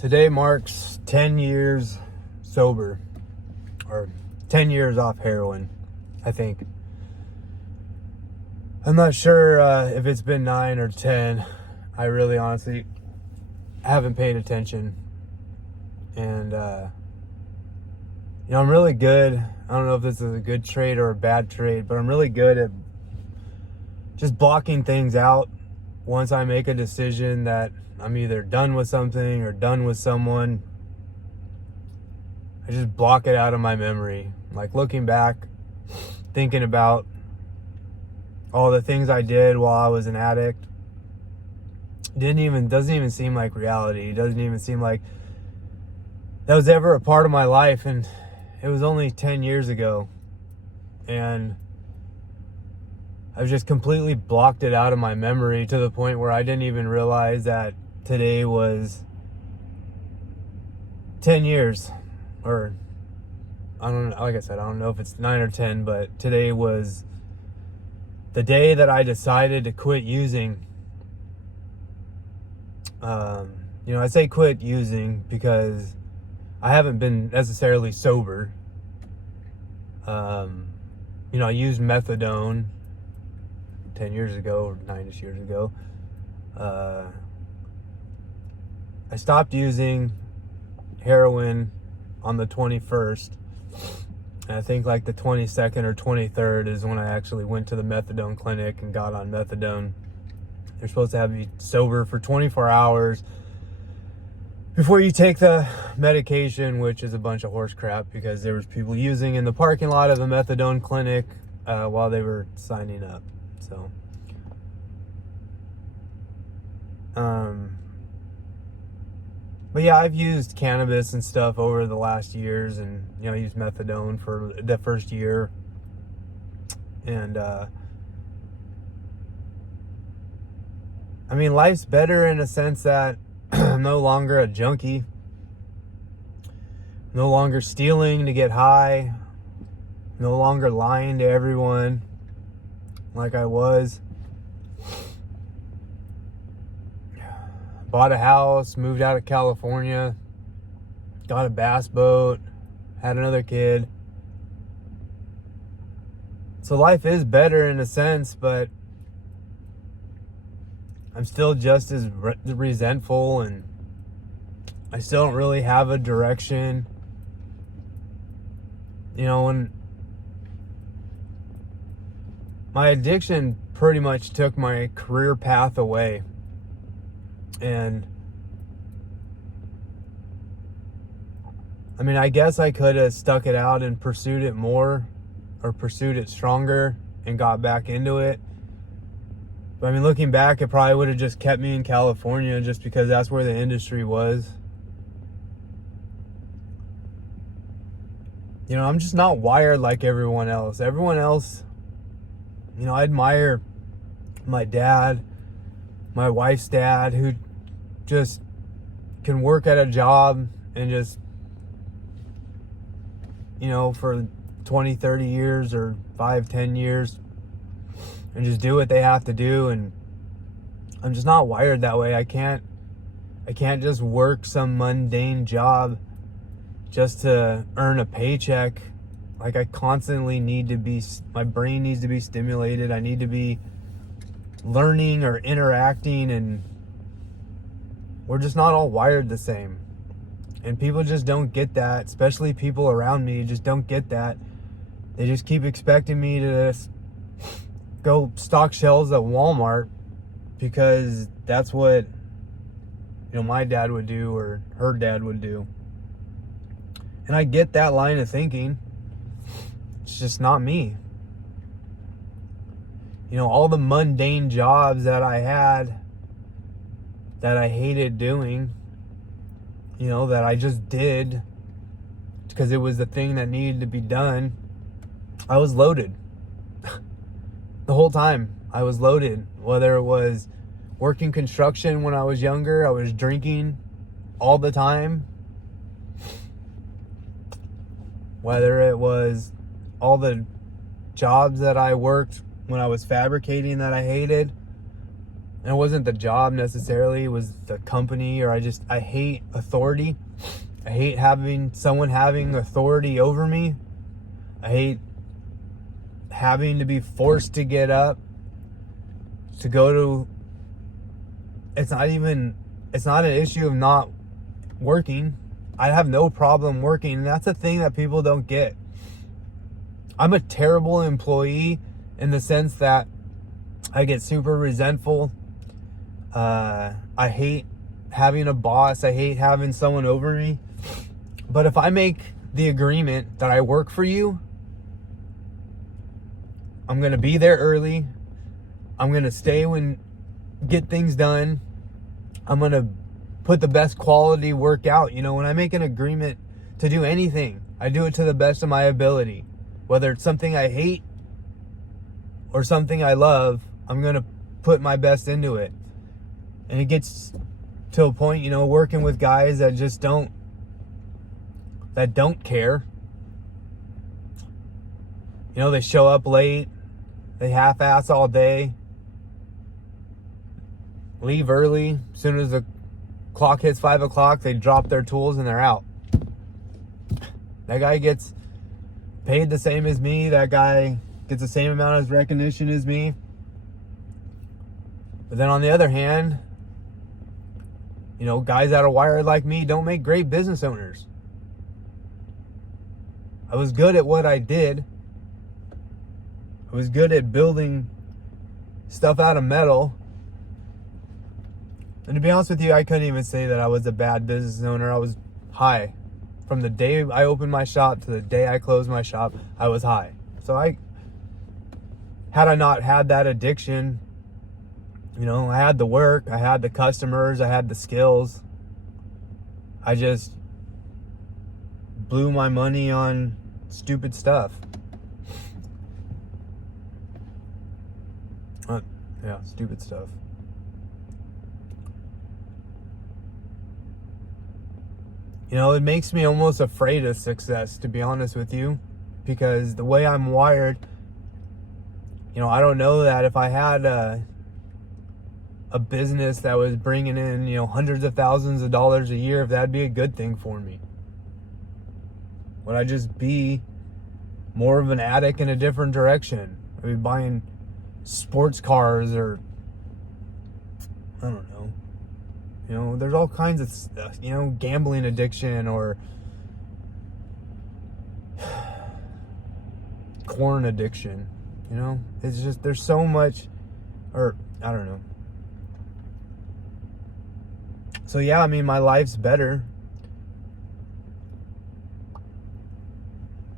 Today marks 10 years sober, or 10 years off heroin, I think. I'm not sure if it's been 9 or 10. I really honestly haven't paid attention. And, I'm really good. I don't know if this is a good trait or a bad trait, but I'm really good at just blocking things out. Once I make a decision that I'm either done with something or done with someone, I just block it out of my memory. Like looking back, thinking about all the things I did while I was an addict, doesn't even seem like reality. It doesn't even seem like that was ever a part of my life. And it was only 10 years ago. And I've just completely blocked it out of my memory to the point where I didn't even realize that today was 10 years. Or, like I said, I don't know if it's 9 or 10, but today was the day that I decided to quit using. I say quit using because I haven't been necessarily sober. I used methadone 10 years ago, or 9-ish years ago. I stopped using heroin on the 21st. And I think like the 22nd or 23rd is when I actually went to the methadone clinic and got on methadone. They're supposed to have you sober for 24 hours before you take the medication, which is a bunch of horse crap because there was people using in the parking lot of the methadone clinic while they were signing up. So, but yeah, I've used cannabis and stuff over the last years, and I used methadone for the first year, and life's better in a sense that I'm no longer a junkie, no longer stealing to get high, no longer lying to everyone like I was. Bought a house, moved out of California, got a bass boat, had another kid. So life is better in a sense, but I'm still just as resentful, and I still don't really have a direction. When my addiction pretty much took my career path away. And I guess I could have stuck it out and pursued it more, or pursued it stronger and got back into it. But looking back, it probably would have just kept me in California just because that's where the industry was. I'm just not wired like everyone else. Everyone else, I admire my dad, my wife's dad, who just can work at a job and just, for 20, 30 years or 5-10 years and just do what they have to do. And I'm just not wired that way. I can't just work some mundane job just to earn a paycheck. Like I constantly my brain needs to be stimulated. I need to be learning or interacting, and we're just not all wired the same. And people just don't get that, especially people around me just don't get that. They just keep expecting me to go stock shelves at Walmart because that's what my dad would do or her dad would do. And I get that line of thinking. It's just not me. All the mundane jobs that I had that I hated doing, that I just did because it was the thing that needed to be done, I was loaded. The whole time I was loaded. Whether it was working construction when I was younger, I was drinking all the time. Whether it was all the jobs that I worked when I was fabricating that I hated, And it wasn't the job necessarily, it was the company, or I hate authority. I hate having someone having authority over me. I hate having to be forced to get up to go to, it's not an issue of not working. I have no problem working, and that's a thing that people don't get. I'm a terrible employee in the sense that I get super resentful. I hate having a boss. I hate having someone over me. But if I make the agreement that I work for you, I'm going to be there early. I'm going to stay get things done. I'm going to put the best quality work out. You know, when I make an agreement to do anything, I do it to the best of my ability. Whether it's something I hate or something I love, I'm going to put my best into it. And it gets to a point, you know, working with guys that just don't care. You know, they show up late, they half-ass all day, leave early. As soon as the clock hits 5 o'clock, they drop their tools and they're out. That guy gets paid the same as me. That guy gets the same amount of recognition as me. But then on the other hand, you know, guys that are wired like me don't make great business owners. I was good at what I did. I was good at building stuff out of metal. And to be honest with you, I couldn't even say that I was a bad business owner. I was high. From the day I opened my shop to the day I closed my shop, I was high. So had I not had that addiction, you know, I had the work, I had the customers, I had the skills. I just blew my money on stupid stuff. Yeah, stupid stuff. You know, it makes me almost afraid of success, to be honest with you, because the way I'm wired, you know, I don't know that if I had a business that was bringing in, you know, hundreds of thousands of dollars a year, if that'd be a good thing for me. Would I just be more of an addict in a different direction? I'd be buying sports cars, or I don't know. You know, there's all kinds of stuff, you know, gambling addiction, or corn addiction, you know? It's just, there's so much, or I don't know. So yeah, I mean, my life's better.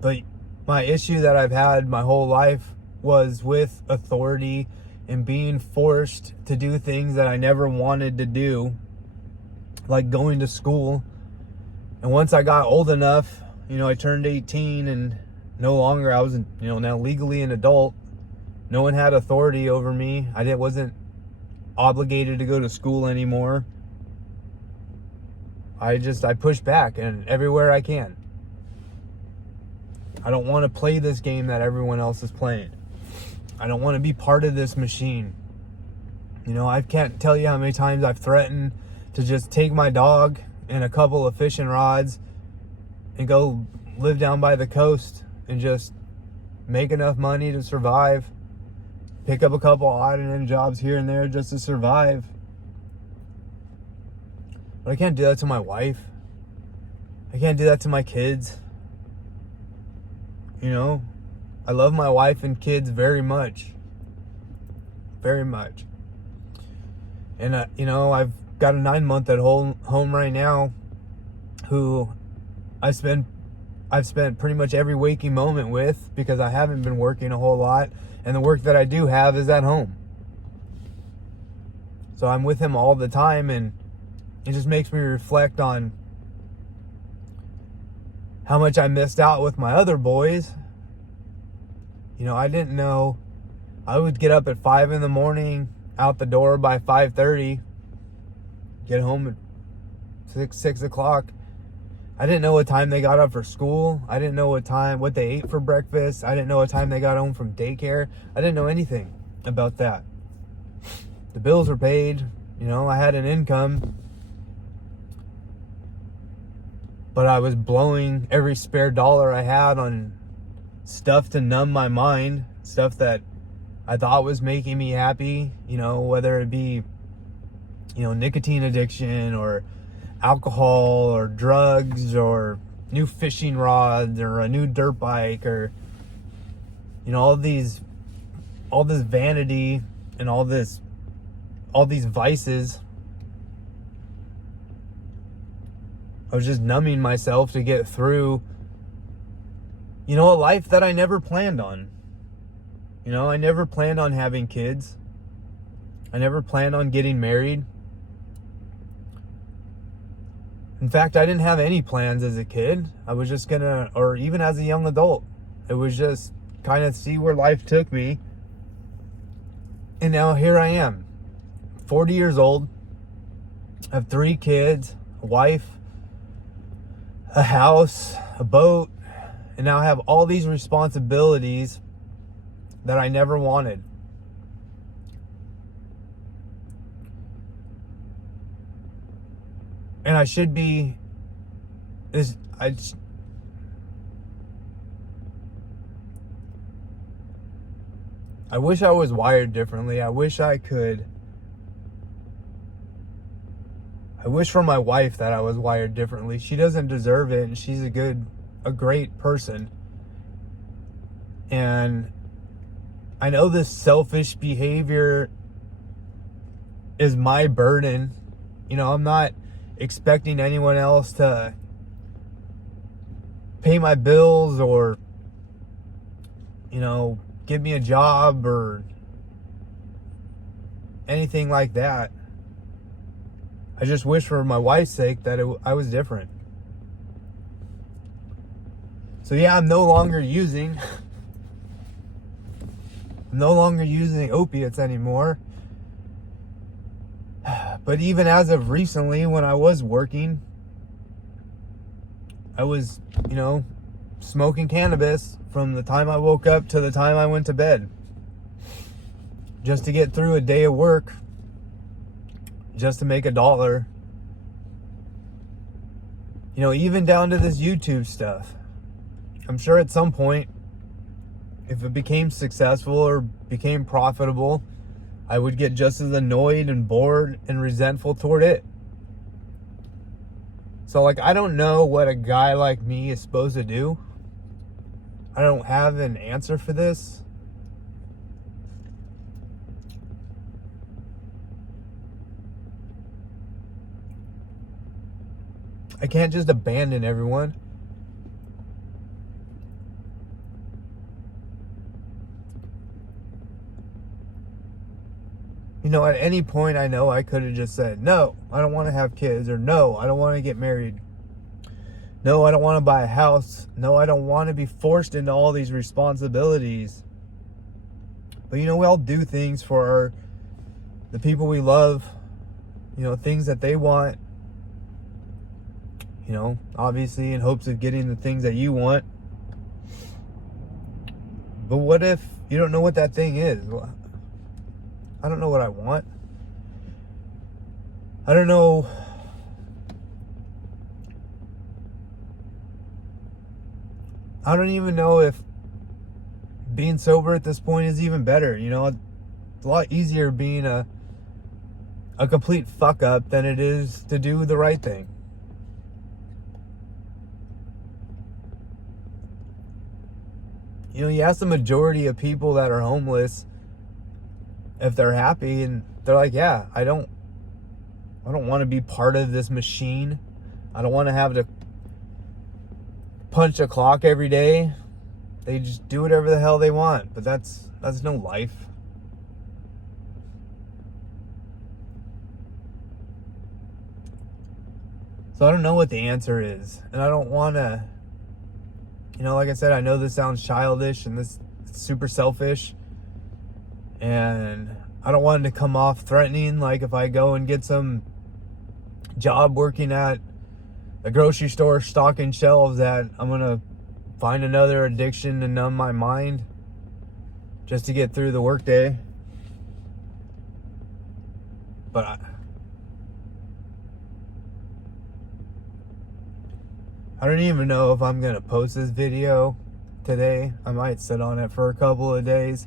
But my issue that I've had my whole life was with authority and being forced to do things that I never wanted to do, like going to school. And once I got old enough, you know, I turned 18 and no longer, I was, you know, now legally an adult. No one had authority over me. I wasn't obligated to go to school anymore. I push back, and everywhere I can. I don't want to play this game that everyone else is playing. I don't want to be part of this machine. You know, I can't tell you how many times I've threatened to just take my dog and a couple of fishing rods and go live down by the coast and just make enough money to survive. Pick up a couple odd and end jobs here and there just to survive. But I can't do that to my wife. I can't do that to my kids. You know, I love my wife and kids very much. Very much. And, you know, I've got a 9-month at home right now who I've spent pretty much every waking moment with, because I haven't been working a whole lot. And the work that I do have is at home. So I'm with him all the time, and it just makes me reflect on how much I missed out with my other boys. You know, I didn't know I would get up at 5 in the morning, out the door by 5:30, get home at 6 o'clock. I didn't know what time they got up for school. I didn't know what they ate for breakfast. I didn't know what time they got home from daycare. I didn't know anything about that. The bills were paid. I had an income. But I was blowing every spare dollar I had on stuff to numb my mind, stuff that I thought was making me happy, whether it be, nicotine addiction or alcohol or drugs or new fishing rods or a new dirt bike or, all this vanity and all these vices. I was just numbing myself to get through, a life that I never planned on. I never planned on having kids. I never planned on getting married. In fact, I didn't have any plans as a kid. I was just or even as a young adult. It was just kind of see where life took me. And now here I am, 40 years old. I have 3 kids, a wife, a house, a boat, and now I have all these responsibilities that I never wanted. And I should be I wish I was wired differently. I wish for my wife that I was wired differently. She doesn't deserve it, and she's a great person. And I know this selfish behavior is my burden. I'm not expecting anyone else to pay my bills or, give me a job or anything like that. I just wish for my wife's sake that I was different. So yeah, I'm no longer using opiates anymore. But even as of recently, when I was working, I was, smoking cannabis from the time I woke up to the time I went to bed. Just to get through a day of work. Just to make $1. Even down to this YouTube stuff. I'm sure at some point, if it became successful or became profitable, I would get just as annoyed and bored and resentful toward it. So, I don't know what a guy like me is supposed to do. I don't have an answer for this. I can't just abandon everyone. At any point I know I could have just said, no, I don't want to have kids, or no, I don't want to get married. No, I don't want to buy a house. No, I don't want to be forced into all these responsibilities. But we all do things for the people we love, things that they want. Obviously in hopes of getting the things that you want. But what if you don't know what that thing is? Well, I don't know what I want. I don't know. I don't even know if being sober at this point is even better. It's a lot easier being a complete fuck up than it is to do the right thing. You ask the majority of people that are homeless if they're happy, and they're like, yeah, I don't want to be part of this machine. I don't want to have to punch a clock every day. They just do whatever the hell they want, but that's no life. So I don't know what the answer is, and I don't want to, like I said, I know this sounds childish and this is super selfish, and I don't want it to come off threatening, like if I go and get some job working at a grocery store stocking shelves, that I'm going to find another addiction to numb my mind just to get through the workday. But I don't even know if I'm going to post this video today. I might sit on it for a couple of days.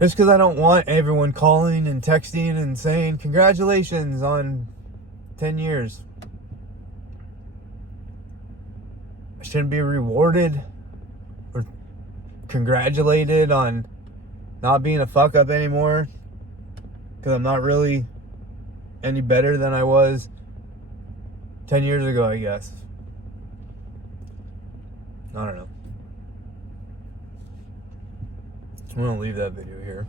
Just because I don't want everyone calling and texting and saying, congratulations on 10 years. I shouldn't be rewarded or congratulated on not being a fuck up anymore. Because I'm not really any better than I was 10 years ago, I guess. I don't know. I'm going to leave that video here.